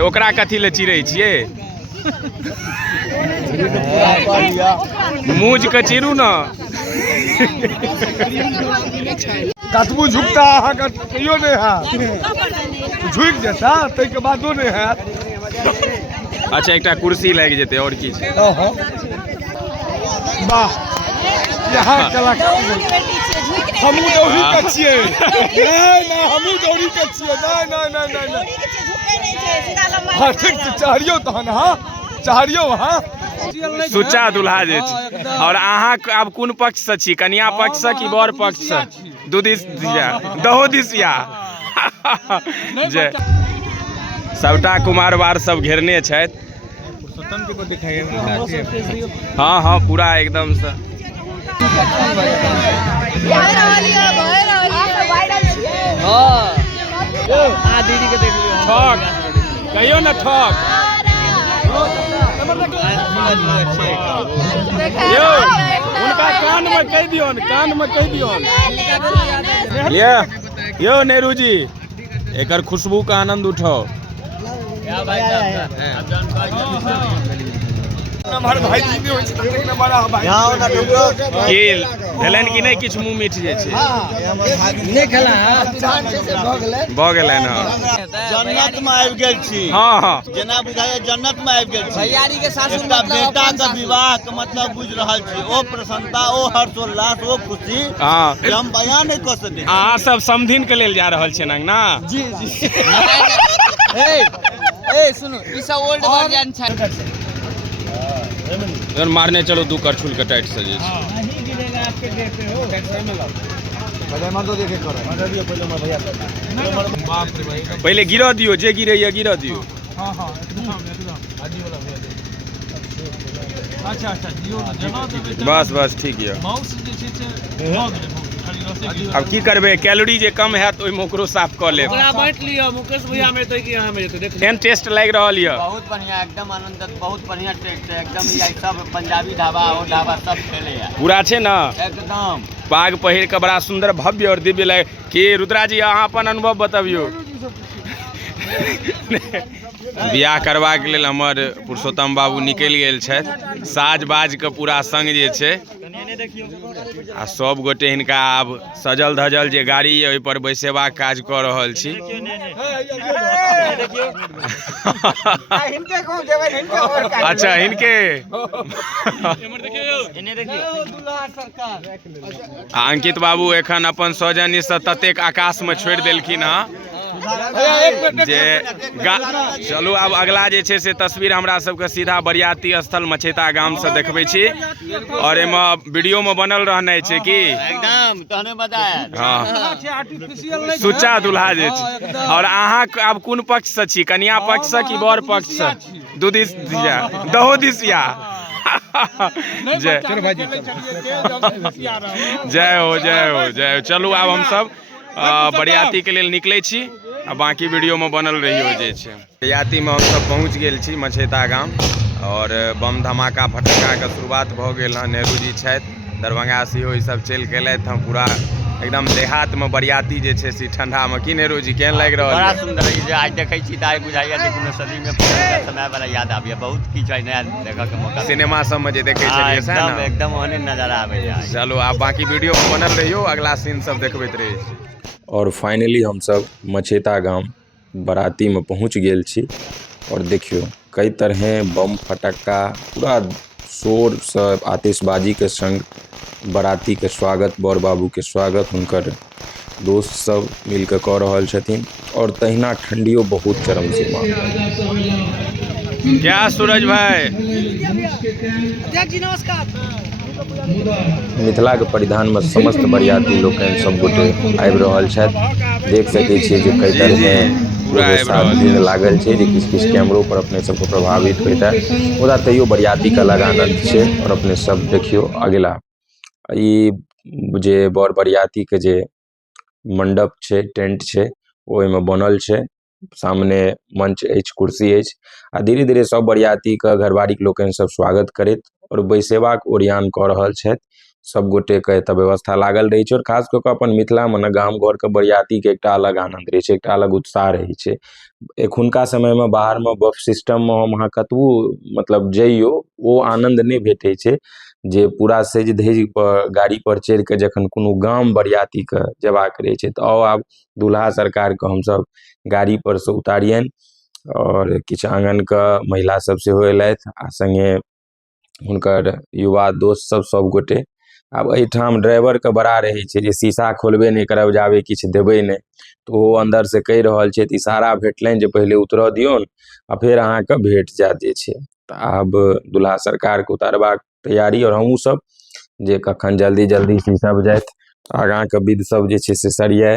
ओकरा कथी ले चिरै छियै मूज के चिरू न कतबू झुकता अहाँके कहियो नहीं है झुक जेता तै के बादो नहीं है। अच्छा एक कुर्सी लग जेते और की वाह यहाँ चला हमू दौड़ी के छियै नहीं हमू दौड़ी के छियै नहीं हाँ ठीक छै चढ़ियो तहन हाँ चढ़ियो हाँ सुच्चा दुल्हा जे छै। और अहाँ आब कोन पक्ष से छी कन्या पक्ष से कि बर पक्ष से दू दिस दिया दहो दिस या जे सबटा कुमारवार सब घेरने छथि। हाँ हाँ पूरा एकदम से ठक कहियो न ठक यो उनका कान में कह दियो यो नेहरू जी एकर खुशबू का आनंद उठाओ। हमारे भाई जी ने होय छै ततेक न बड़ा भाई केल भेलन कि नहीं किछ मुंह मीठ जे छै नहीं खेला भ गेलै न जन्नत में आबि गेल छी। हाँ हाँ जेना बुझाइए जन्नत में आबि गेल छी। भैयारी के सासुर एकटा बेटा के विवाह के मतलब बुझ रहल छी ओ प्रसन्नता ओ हर्षोल्लास ओ खुशी हाँ जे हम बयान नहीं कर सकै। अहाँ सब समधिन के लेल जा रहल छी ना जी ए सुनो ई सब ओल्ड वर्जन छै यार मारने चलो दू करछुल के टाइट से जे छै पहले गिरा दियो जे गिरे या गिरा दियो। बस बस ठीक है अब की करबे कैलोरी जे कम है तो ओकरो साफ क लेब बांट लियो मुकेश भैया में तो कि यहां में तो देख केहन टेस्ट लाग रहल य बहुत बढ़िया एकदम आनंद बहुत बढ़िया टेस्ट है एकदम ये सब पंजाबी ढाबा और ढाबा सब खेले है पूरा छै ना एकदम पाग पहिर के बड़ा सुंदर भव्य और दिव्य लाग कि रुद्रा जी अहाँ अपन अनुभव बतबियो। बियाह करबा के लेल हमर पुरुषोत्तम बाबू निकलि गेल छथि साज बाज के पूरा संग जे छै आ सब गोटे हिनका आब सजल धजल जे गाड़ी है ओहि पर बैसेबाक काज क रहल छी। अच्छा हिनके अंकित बाबू एखन अपन सौजन्य से ततेक आकाश में छोड़ देलखिन हँ जे चलू आब अगला जे छै से तस्वीर हमरा सबके सीधा बरियाती स्थल मछेता गाम से देखबै छी और एमे वीडियो में बनल रहनाइ छै कि एकदम तहने बताया हाँ सुच्चा दुल्हा जे छै। और अहाँ आब कोन पक्ष से छी कन्या पक्ष से कि बर पक्ष से दू दिस दिया दहो दिस या जय हो चलू आब हम सब बरियाती के लेल निकले छी आ बाकी वीडियो में बनल रहियो जे छै। बरियाती में हम सब पहुँच गेल छी मछेता गाम और बम धमाका फटक्का के शुरुआत भ गेल हँ। नेहरू जी छथि दरभंगा से ई सब चलि के एलथि हँ पूरा एकदम देहात में बरियाती जे छै से ठंडा में की नेहरू जी केहन लागि रहल बड़ा सुंदर है जे आज देखै छी त आइ बुझाइया जे कोनो सदी में समय वाला याद आबैया बहुत किछ है नया देखा के मौका सिनेमा सब में जे देखे छलियै से ना एकदम ओहने नजारा आबैया। चलो आप बाकी वीडियो में बनल रहियो अगला सीन सब देखबैत रहे छी। और फाइनली हम सब मछेता गांव बराती में पहुंच गेल छी और देखियो कई तरह बम फटक्का पूरा शोर सब आतिशबाजी के संग बराती के स्वागत बर बाबू के स्वागत हुनकर दोस्त सब मिलकर कऽ रहल छथिन और तहिना ठंडियो बहुत चरम सीमा। क्या सूरज भाई मिथिला के परिधान में समस्त बरियाती लोकनि सब गोटे आबि रहल छथि देख सकै छियै जे कई तरह दिन लागल छै जे किछु कैमरो पर अपने सबको प्रभावित होता है मुदा तैयो बरियाती का अलग आनंद छै। और अपने सब देखियो अगला ई जे बर बरियाती के जे मंडप छै टेंट छै ओहिमे बनल छै सामने मंच अछि कुर्सी अछि आ धीरे धीरे सब बरियाती के घरवारी के लोकनि सब स्वागत करैत और बैसेबाक ओरियान कऽ रहल छथि सब गोटे के एतऽ व्यवस्था लागल रही छै और खास कऽ के अपन मिथिला में गाम घर के बरियाती के एकटा अलग आनंद रही छै, एकटा अलग उत्साह रही छै। एखुनका समय में बाहर में बफ सिस्टम में हम अहाँ कतबो मतलब जइयो ओ आनंद नहीं भेटै छै जे पूरा सज धज पर गाड़ी पर चढ़ के जखन कोनो गाम बरियाती के जेबाक रहे छै तऽ आब दूल्हा सरकार के हम सब गाड़ी पर से उतारियन और किछु आंगन के महिला सब सेहो एलथि आ संगे हुनकर युवा दोस्त सब गोटे। आब एहिठाम ड्राइवर के बड़ा रहे छै जे शीशा खोलबे नहीं करब जाबे किछु देबै नहीं, तो ओ अंदर से कहि रहल छै तऽ इशारा भेटलनि जे पहले उतरऽ दियौन आ फिर अहाँ के भेट जायत जे छै। तऽ आब दूल्हा सरकार के उतारबाक तैयारी और हमहूँ सब जे कखन जल्दी शीशा बजाइत आगाँ के विध सब जे छै से सरियाए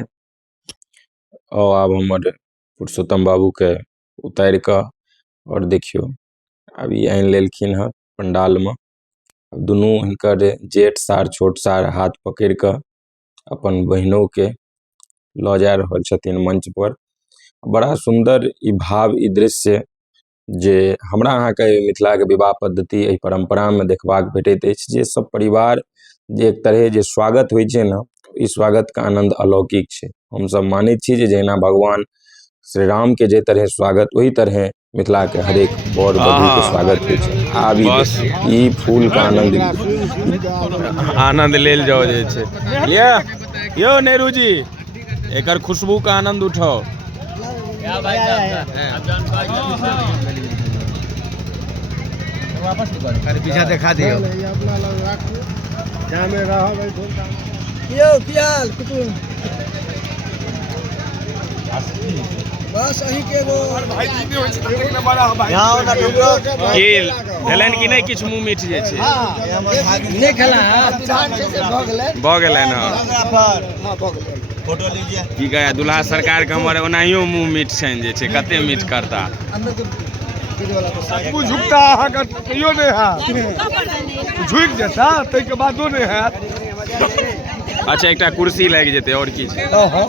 और आब हमर पुरुषोत्तम बाबू के उतारि कऽ और देखियो आब ई आनि लेलखिन हँ पंडाल में। दुनू हिनकर जेठ सार छोट सार हाथ पकड़ कऽ अपन बहिनों के लऽ जा रहल छथिन मंच पर। बड़ा सुंदर ई भाव ई दृश्य जे हमरा अहाँ के मिथिला के विवाह पद्धति एहि परंपरा में देखबाक भेटैत अछि जे सब परिवार जे एक तरह जे स्वागत होइ छै ना, ई स्वागत के आनंद अलौकिक छै। हम सब मानैत छी जे जहिना भगवान श्री राम के जे तरह स्वागत वही तरह मिथिला के हरेक बर वधू के स्वागत होइ छै। आब ई फूल का आनंद लेल जाओ जे छै। यो नेहरू जी एकर खुशबू का आनंद उठाओ। पीछा देखा दियो बस अही के गो भाई जी ने होय छै तते न बड़ा भाई खेल भेलन कि नहीं किछ मुंह मीठ जे छै नहीं खेला भ गेलै ना। फोटो लीजिए की कहे दूल्हा सरकार के हमर ओनाहियो मुंह मीठ छन जे छै, कते मीठ करता सबको झुकता अहाँ का कहियो नहीं है झुक जेता तै के बादो नहीं है। अच्छा एकटा कुर्सी लागि जेतै और की छै। हां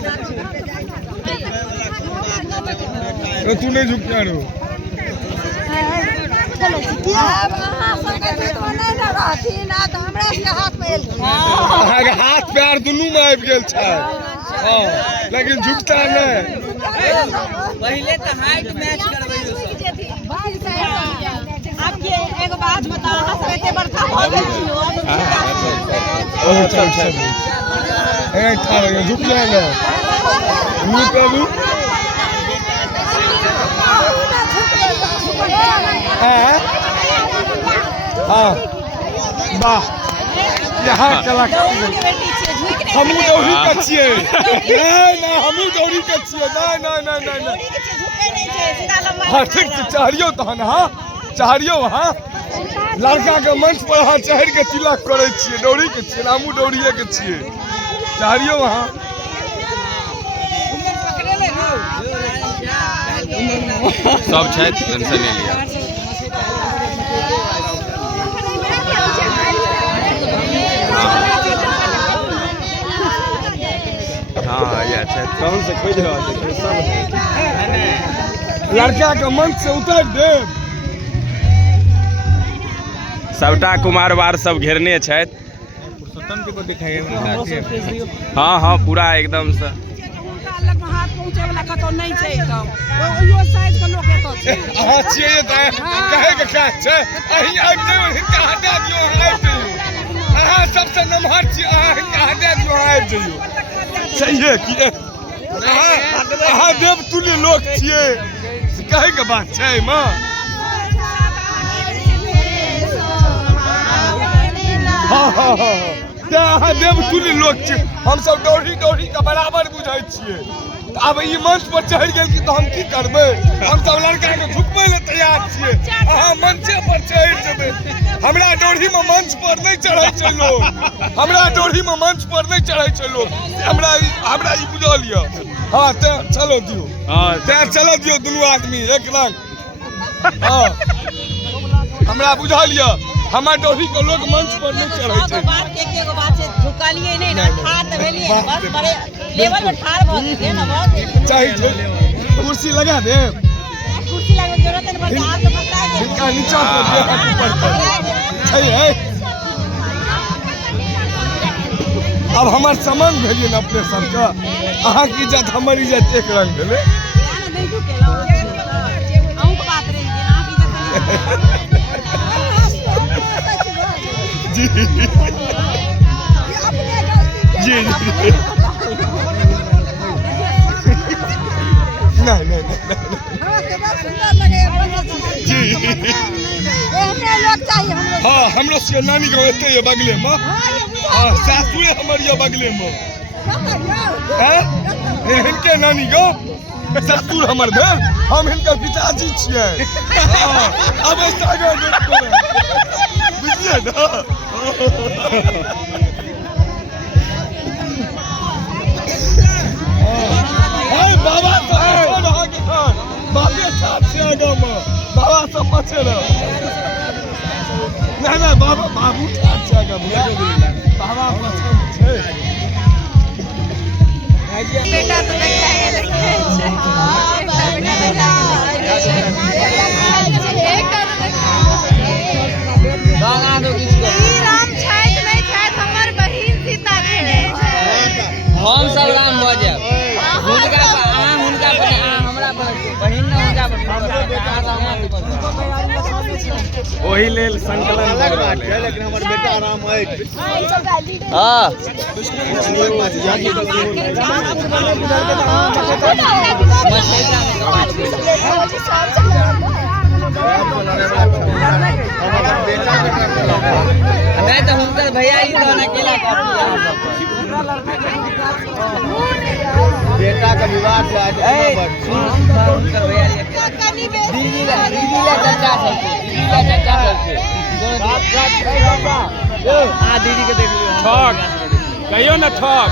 तू नहीं झुकना रो हाथ पैर दुनू में आबि गेल छै लेकिन झुकता नहीं। पहले तो हाइट मैच करबैयो। आपके एक बात बताओ हम एते बड़का हो गेल ओ चल ए ठाड़ झुक जाएगा मुंह पे भी हाँ वाह यहाँ चला हमू दौड़ी के छिए ना हमू दौड़ी के छिए ना हाँ ठीक छै चढ़ियो तहन हाँ चढ़ियो हाँ लड़का के मंच पर हाँ चढ़ के तिलक करे छिए दौड़ी के छिए हमू दौड़िए के छिए चढ़ियो हाँ सब छै टेंशन नहीं लिया। हाँ या छै कौन से खोज रहा है सब लड़का के मंच से उतार दे सबटा कुमारवार सब घेरने छथि। पुरुषोत्तम के को दिखाइए। हाँ हाँ पूरा एकदम से हाथ पहुंचे वाला कतो नहीं छै एकदम ओयो साइज के लोग एतो छै अहाँ छिए त कहे के काज छै अहीं आबि जाओ हिनका हटा दियो आबि जाइयो अहाँ सबसे नमहर छी अहाँ हिनका हटा दियो आबि जाइयो सही कि अहाँ देव तुल्य लोक छिए कहे के बात छै मां हाँ हाँ हाँ अहाँ देव तुल्य लोक छिए हम सब दौड़ी के बराबर बुझै छिए। अब ई मंच पर चढ़ गेल कि तो हम की करबै हम सब लड़का के झुकबै ले तैयार छिए अहाँ मंचे पर चढ़ जेबै हमरा डोरी में मंच पर नहीं चढ़ै छै लोग हमरा डोरी में मंच पर नहीं चढ़ै छै लोग हमरा ई बुझल लियो। हाँ ते चलो दियो हाँ ते चलो दियो दुनू आदमी एक रंग हाँ हमरा बुझल लियो हमार डोरी के लोग मंच पर नहीं चढ़ै छै। बात के बात छै झुकालिए नहीं ना ठाड़ त भेलिए बस बड़े लेवल में ठाड़ भ गेलिए ना बस चाहिए कुर्सी लगा दे कुर्सी लगे जरूरत नहीं बस आप तो बता दे इनका नीचा पर ऊपर पर सही है अब हमार संबंध भेलिए ना अपने सबका अहाँ की इज्जत हमारी इज्जत एक रंग भेले जी जी नहीं जी हाँ हम लोग से नानी गाँव एते ये बगले में हाँ सासुरे हमारे ये बगले में हैं इनके नानी गाँव सासुर हमार भेल हम इनकर पिताजी छियै अब ऐसा बुझलिए ना बाबा बाबे साथ से आगा में बाबा सब बचे रहो नहीं बाबा बाबू साथ से आगा में बाबा बचे छे बेटा तो गाना दो किसको राम छाइत नहीं छाइत हमर बहिन सीता खेले हम सब राम बजे हुनका हुनका पर हमरा पर बहिन न हुनका पर ओही लेल संकलन कर रहल है लेकिन हमर बेटा राम है हां नहीं तो हुनकर भैया ही तो अकेला बेटा का विवाह से आज हुनकर भैया दीदी ला चर्चा हां दीदी के देख लियो ठग कहियो ना ठग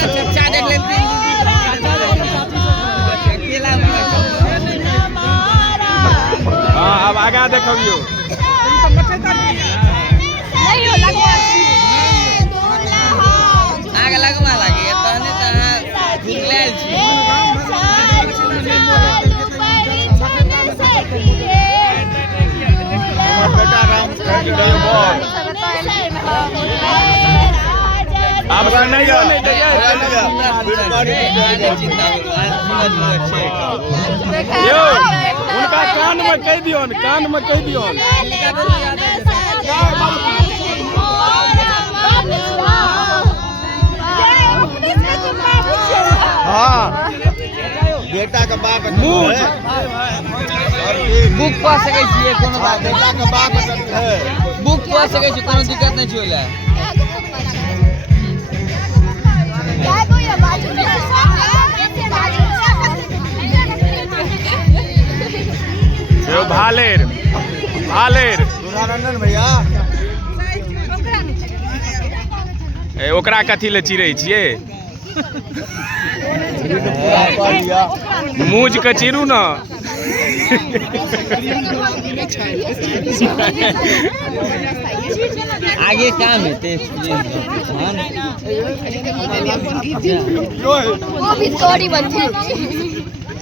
चर्चा देख लेते अकेला हाँ अब आगा देखियो आग लगवा लागे तहने तहाँ भूखलेल छी बेटा राम अब सुनाइयो नहीं यो उनका कान में कह दियो हाँ बेटा का बाप बुक पा सके छिए कोनो बात बेटा का बाप है बुक पा सके छी कोनो दिक्कत नहीं छोला यो भालेर दुरानंदन भैया ओकरा कथी ले चिरै छियै मूज के चिरू न आगे काम हेते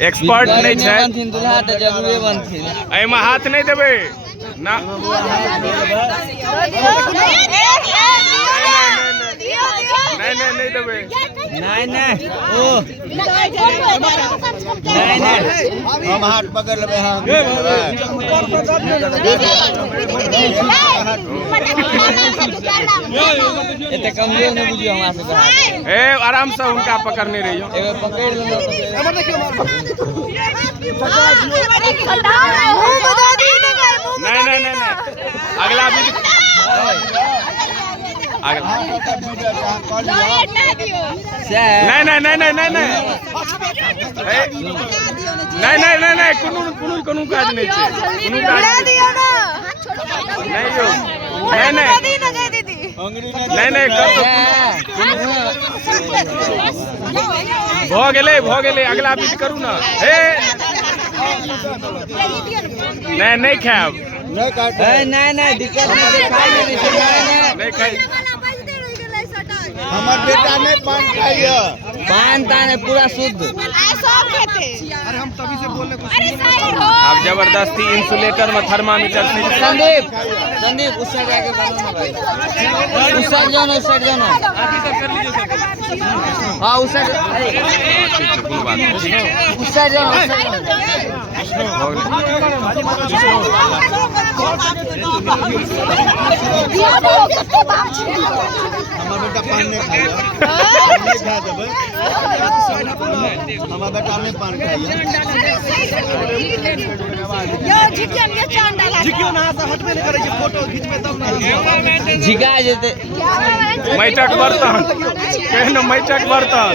एक्सपर्ट नहीं छै दुल्हा त जरूरे बनथिन एहिमे हाथ नहीं देबै ना नहीं देबै नहीं ओ नहीं हम हाथ पकड़ लेबै हम एते कमजोर नहीं बुझियो हमरा से ए आराम से उनका पकड़ने रहियो एगो पकड़ लेलो नहीं अगला वीडियो नहीं कोनो काज नहीं छै कोनो काज नहीं यो नहीं भ गेलै अगला बीट करू ना हे नहीं खायब नहीं दिक्कत नहीं खाई नहीं खाई हमार बेटा नहीं पान खाइए। पान तान है पूरा शुद्ध। अरे हम तभी से बोल रहे कुछ। अब जबरदस्ती इंसुलेटर में थर्मामीटर से संदीप उस साइड जाके करो ना भाई। उस साइड जाओ ना, उस साइड जाओ ना। हाँ उस साइड, उस साइड जाओ, उस साइड हमार बेटा पान नहीं खाइए। नहीं खा देबै। हमार बेटा नहीं पान खाइए। झिकियो ना से हटबे नहीं करे छै, फोटो खींचबे तब ना। झिका जेते। मैटक बर्तन केहन मैटक बर्तन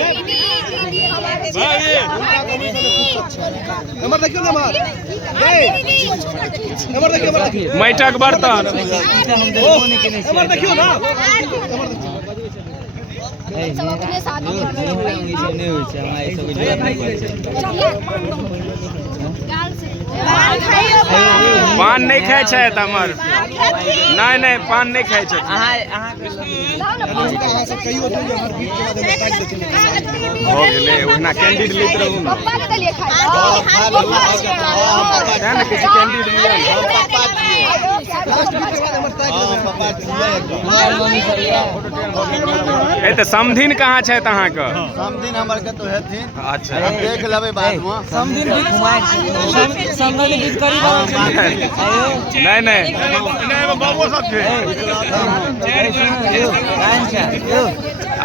हमर देखियो ना मार। हमर देखियो मैटक बर्तन हमर देखियो ना। पान नहीं खाए छै हमर। नहीं नहीं पान नहीं खाए छै। हो गेलै ओना कैंडिड लैत रहू ना। है ना किसी कैंडिड लिया ए तो समधिन कहाँ छै अहाँ के? समदिन हमर के तो हेथिन। अच्छा हम देख लेबै बाद में। समदिन बीच समदिन बीच करी नहीं नहीं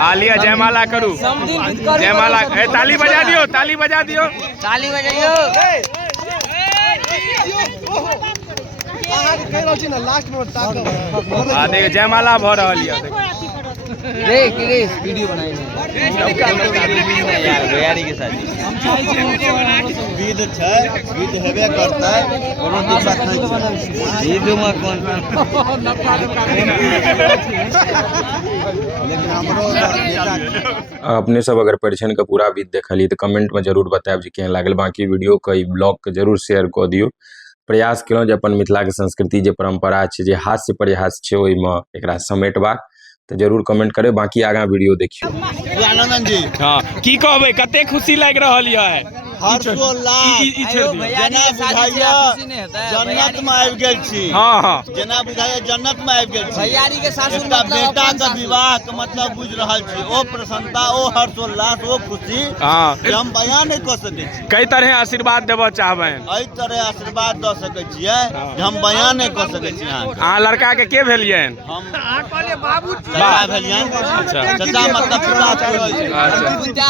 आलिया जयमाला करू। जयमाला ताली बजा दियो, ताली बजा दियो, ताली बजाइयो। लास्ट में देखिए जयमाला भ रहल है। देख वीडियो बनाई यार भैयारी के साथ। विध छै, विध हेबे करतै, कोनो दिक्कत नहीं छै। विध में कौन लेकिन हमरो बेटा अपने सब अगर परिछन के पूरा विध देखली तो कमेंट में जरूर बताएब जे केहन लागल। बाकी वीडियो के ई ब्लॉग के जरूर शेयर कऽ दियो। प्रयास केलहुँ जे अपन मिथिला के संस्कृति जे परंपरा छै, जे हास्य प्रयास छै, ओहिमे एकरा समेटबाक। तो जरूर कमेंट करे। बाकी आगा वीडियो देखियो। आनंद जी हाँ की कहबै, कते खुशी लाग रहल है। हर्षोल्लास जेना बुझाइया जन्नत में आबि गेल छी। हाँ हाँ जेना बुझाइया जन्नत में आबि गेल छी। भैयारी के सासुर एकटा बेटा के विवाह के मतलब बुझ रहल छी। ओ प्रसन्नता, ओ हर्षोल्लास, ओ खुशी हाँ जे हम बयान नहीं कऽ सकै छी। कई तरह आशीर्वाद देबऽ चाहबै। एहि तरह आशीर्वाद दऽ सकै छियै जे हम बयान नहीं कऽ सकै छी। अहाँ लड़का के भेलियन? हम चाचा भेलियन। अच्छा चाचा मतलब पिता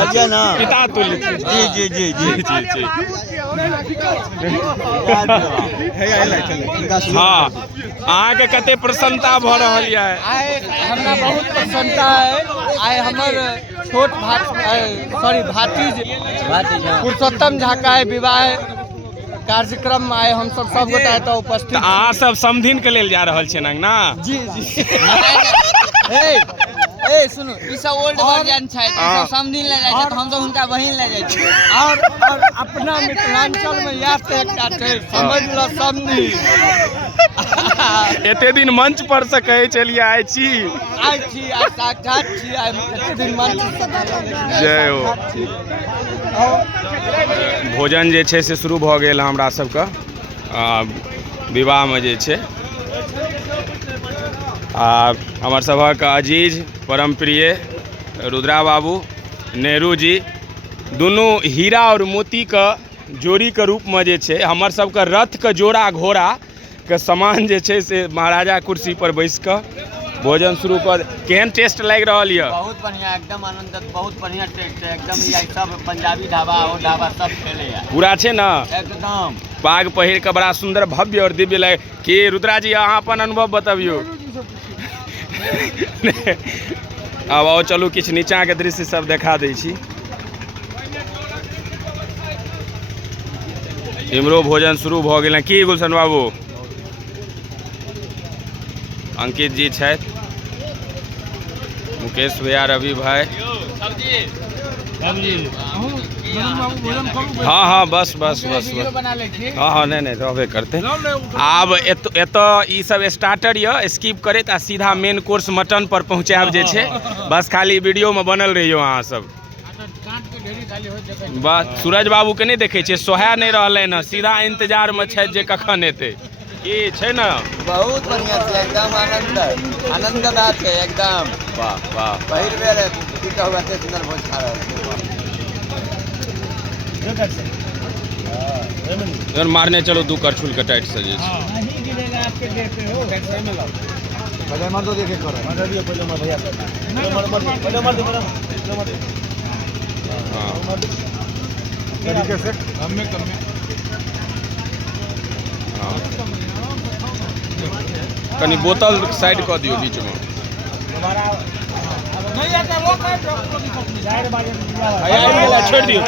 अच्छा ना, पिता तुल्य। जी जी जी जी जी जी। हाँ अहाँ के कते प्रसन्नता भ रहल है? हमरा बहुत प्रसन्नता है। आइ हमर छोट भातिज पुरुषोत्तम झा का विवाह कार्यक्रम में आए हम सब गोटा एतऽ उपस्थित। अहाँ सब समधिन के लेल जा रहल छियै ना? जी जी। ए सुनो, ई सब ओल्ड वर्जन छै, ई सब समधिन ले जाय छै, त हम सब हुनका बहिन ले जाय छी। और अपना मिथिलांचल में या त एकटा छै, समझ ल समधिन। एते दिन मंच पर से कहे चलिए आइ छी, आ साक्षात छी। एते दिन मंच जय हो। भोजन जे छै से शुरू भऽ गेल हमरा सबके विवाह में जे छै। हमर सभक अजीज परम प्रिय रुद्रा बाबू नेहरू जी दुनू हीरा और मोती के जोड़ी के रूप में जे छै हमर सबके रथ के जोड़ा घोड़ा के समान जे छै से महाराजा कुर्सी पर बैस कऽ भोजन शुरू कर। केहन टेस्ट लागि रहल है? बहुत बढ़िया, एकदम आनंद, बहुत बढ़िया टेस्ट है एकदम। ये सब पंजाबी ढाबा और ढाबा सब खेले है पूरा छै ना एकदम। पाग पहिर के बड़ा सुंदर भव्य और दिव्य लगे कि रुद्रा जी अहाँ अपन अनुभव बतबियो। अब आओ चलू किछु नीचा के दृश्य सब देखा दै छी। इमरो भोजन शुरू भऽ गेल की गुलशन बाबू? अंकित जी छथि, मुकेश भैया, रवि भाई, हाँ हाँ बस बस बस हाँ हाँ नहीं रहबे करते। आब एतो ई सब स्टार्टर ये स्किप करैत आ सीधा मेन कोर्स मटन पर पहुँचाब जे छै। बस खाली वीडियो में बनल रहियो अहाँ सब। बस सूरज बाबू के नहीं देखे छे सोहा नहीं रहले न, सीधा इंतजार में छै जे कखन एते की छै न। बहुत बढ़िया से एकदम आनंददायक है एकदम। वाह वाह पहिल बेर की कहू एते सुंदर भोज खा रहल छी। मारने चलो 2 करछुल के टाइट से जे छै। पहले मर दो देखे करो पहले मर भैया पहले मर दो तरीके से कम कनी बोतल साइड कर दियो बीच में। छोड़ दियो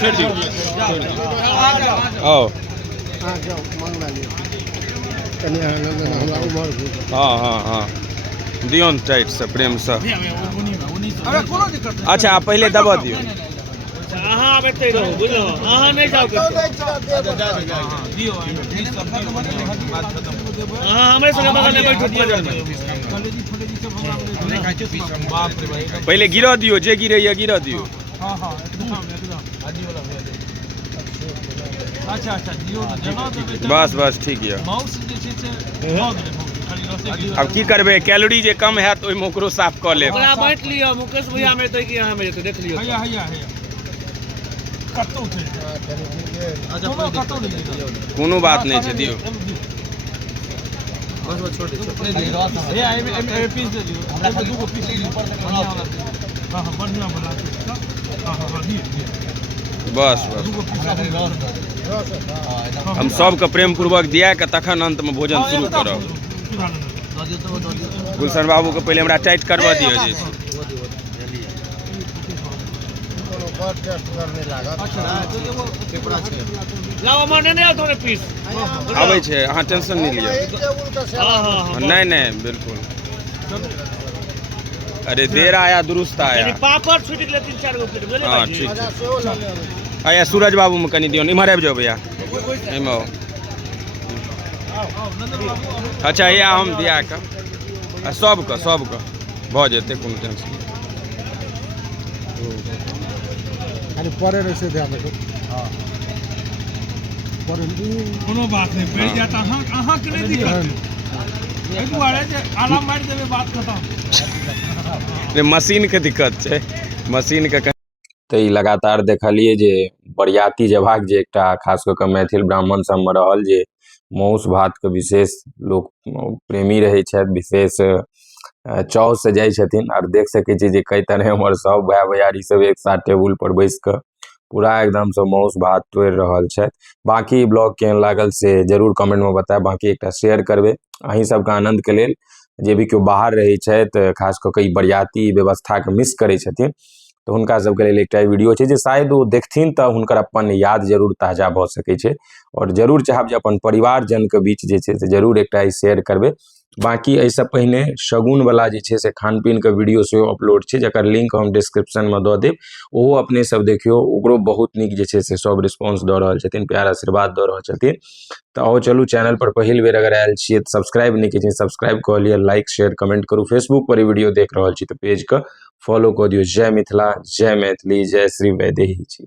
आओ हाँ हाँ हाँ दियो न टाइट से प्रेम से। अच्छा पहले दबा दियो। अहाँ बैठते रहो बुझलो, अहाँ नहीं जाओ दियो अहाँ हमारे संग बगल में बैठो दियो। पहले गिरा दियो जे गिरे या गिरा दियो। हां हां अच्छा दियो बस बस ठीक है। माउस जे छै से अब की करबे कैलोरी जे कम है तो ओइ में ओकरो साफ कर ले। ओकरा बांट लियो मुकेश भैया में तो कि यहां में तो देख लियो। हैया कत्तो छै। अच्छा कत्तो नहीं कोनो बात नहीं छै दियो। बस छोड़ दे ये आई पीस दे दियो। हमरा खाली 2 पीस ऊपर से बढ़िया वाला। हां बढ़िया वाला। हां दियो बस हम सबके प्रेम पूर्वक दिया के तखन अंत में भोजन शुरू करब। गुलशन बाबू के पहले हमरा टाइट करवा दियो जे छै। लाओ माने नहीं थोड़े पीस आबै छै अहाँ टेंशन नहीं लियो। नहीं नहीं बिल्कुल अरे देर आया दुरुस्त आया। पापड़ छूट गेलै 3-4 गो प्लेट बुझलियै। हाँ ठीक है। आया सूरज बाबू में कनी दियो इमहर आबि जाओ भैया एमे आओ। अच्छा या हम दिया के सबके भऽ जेतै कोनो टेंशन। खाली परे रहे से ध्यान रखो। कोनो बात नहीं बैठ जाता। अहाँ के नहीं दिक्कत है दुआरे जे आराम मार देबे बात खत्म। मशीन के दिक्कत छै मशीन के। तो ई लगातार देखलिए जे बरियाती जेबाक जे एकटा खास कऽ के मैथिल ब्राह्मण सब में रहल जे माउस भात के विशेष लोग प्रेमी रहे छथि, विशेष चाव से जाइ छथिन। और देख सके छी जे कई तरह हमर सब भाई भैयारी सब एक साथ टेबुल पर बैस के पूरा एकदम से माउस भात तोड़ रहल छथि। बाकी ब्लॉग केहन लागल से जरूर कमेंट में बताएब। बाकी एकटा शेयर करबे अहीं सबके आनंद के लेल जे भी केओ बाहर रहे छथि खास कऽ के ई बरियाती व्यवस्था के मिस करे छथिन तो हुनका सबके लेल एकटा वीडियो छै जे शायद वो देखथिन तऽ हुनकर अपन याद जरूर ताजा भऽ सकै छै। और जरूर चाहब जे अपन परिवारजन के बीच जे छै से जरूर एकटा ई शेयर करबे। बाकी एहिसँ पहिने शगुन वाला जे छै से खान पीन के वीडियो सेहो अपलोड छै जकर लिंक हम डिस्क्रिप्शन में दऽ देब। ओहो अपने सब देखियो ओकरो बहुत नीक जे छै से सब रिस्पांस दऽ रहल छथिन, प्यार आशीर्वाद दऽ रहल छथिन। तऽ आओ चलू चैनल पर पहिल बेर अगर आयल छियै तऽ सब्सक्राइब नहीं कीजिए, सब्सक्राइब कऽ लिअ, लाइक शेयर कमेंट करू। फेसबुक पर वीडियो देख रहल छी तऽ पेज के फॉलो कऽ दियौ। जय मिथिला, जय मैथिली, जय श्री वैदेही जी।